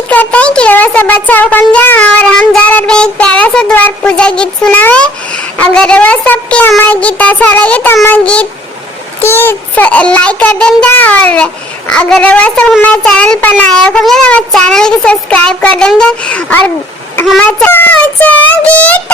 उम्मीद करते हैं कि वो सब अच्छा हो समझा। और हम जा रहे हैं एक प्यारा सा द्वार पूजा गीत सुना है। अगर वो सबके हमारा गीत अच्छा लगे तो हमारे गीत की लाइक कर देना। और अगर वो सब हमारे चैनल पर नया हो तो हमारे चैनल को सब्सक्राइब कर देना। और हमारा गीत